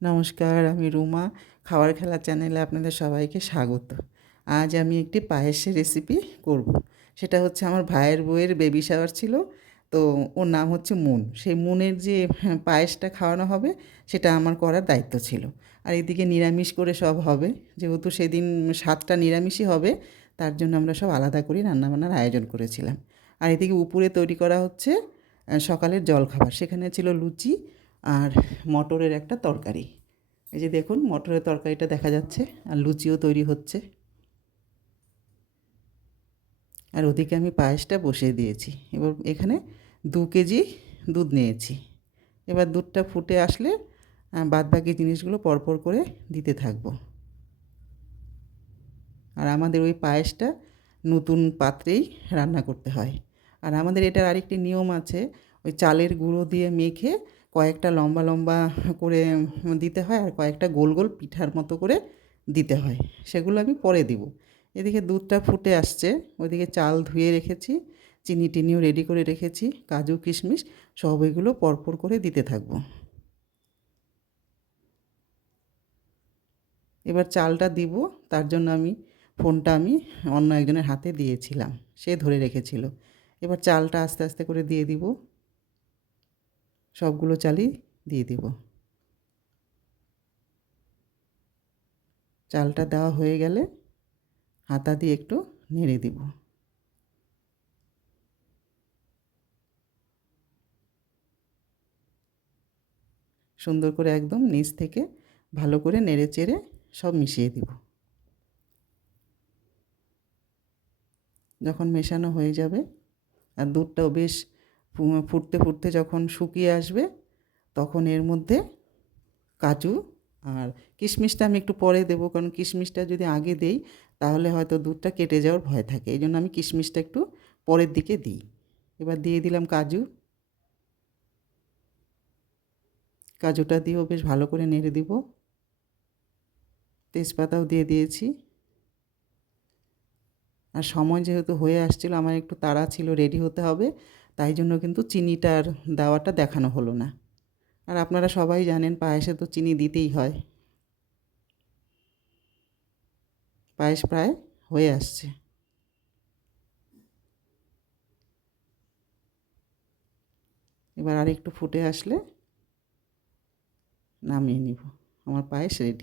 নমস্কার, আমি রুমা। খাবার খেলা চ্যানেলে আপনাদের সবাইকে স্বাগত। আজ আমি একটি পায়েসের রেসিপি করব। সেটা হচ্ছে আমার ভাইয়ের বউয়ের বেবি শাওয়ার ছিল। তো ওর নাম হচ্ছে মুন। সেই মুনের যে পায়েসটা খাওয়ানো হবে সেটা আমার করার দায়িত্ব ছিল। আর এদিকে নিরামিষ করে সব হবে। যেহেতু সেদিন 7টা নিরামিষই হবে, তার জন্য আমরা সব আলাদা করে রান্নাবান্নার আয়োজন করেছিলাম। আর এদিকে উপরে তৈরি করা হচ্ছে সকালের জলখাবার। সেখানে ছিল লুচি আর মটরের একটা তরকারি। এই যে দেখুন, মটরের তরকারিটা দেখা যাচ্ছে, আর লুচিও তৈরি হচ্ছে। আর ওদিকে আমি পায়েসটা বসিয়ে দিয়েছি। এবার এখানে 2 কেজি দুধ নিয়েছি। এবার দুধটা ফুটে আসলে বাদবাকি জিনিসগুলো পরপর করে দিতে থাকবো। আর আমাদের ওই পায়েসটা নতুন পাত্রেই রান্না করতে হয়। আর আমাদের এটার আরেকটি নিয়ম আছে, ওই চালের গুঁড়ো দিয়ে মেখে কয়েকটা লম্বা লম্বা করে দিতে হয়, আর কয়েকটা গোল গোল পিঠার মতো করে দিতে হয়। সেগুলো আমি পরে দিব। এদিকে দুধটা ফুটে আসছে, ওইদিকে চাল ধুয়ে রেখেছি, চিনি টিনিও রেডি করে রেখেছি, কাজু কিশমিশ সব এগুলো পরপর করে দিতে থাকবো। এবার চালটা দিব, তার জন্য ফোনটা আমি অন্য একজনের হাতে দিয়েছিলাম, সে ধরে রেখেছিল। এবার চালটা আস্তে আস্তে করে দিয়ে দিব, সবগুলো চালই দিয়ে দিব। চালটা দেওয়া হয়ে গেলে হাতা দিয়ে একটু নেড়ে দিব। সুন্দর করে একদম নিচ থেকে ভালো করে নেড়ে চেড়ে সব মিশিয়ে দিব। যখন মেশানো হয়ে যাবে আর দুধটাও বেশ ফুটতে ফুটতে যখন শুকিয়ে আসবে, তখন এর মধ্যে কাজু আর কিশমিশটা আমি একটু পরে দেবো, কারণ কিশমিশটা যদি আগে দেই তাহলে হয়তো দুধটা কেটে যাওয়ার ভয় থাকে। এই জন্য আমি কিশমিশটা একটু পরের দিকে দিই। এবার দিয়ে দিলাম কাজু। কাজুটা দিয়েও বেশ ভালো করে নেড়ে দিব। তেজপাতাও দিয়ে দিয়েছি। আর সময় যেহেতু হয়ে আসছিল, আমার একটু তাড়া ছিল, রেডি হতে হবে, তাই জন্য কিন্তু চিনিটার দেওয়াটা দেখানো হলো না। আর আপনারা সবাই জানেন পায়েসে তো চিনি দিতেই হয়। পায়েস প্রায় হয়ে আসছে। এবার আর একটু ফুটে আসলে নামিয়ে নিব। আমার পায়েস রেডি।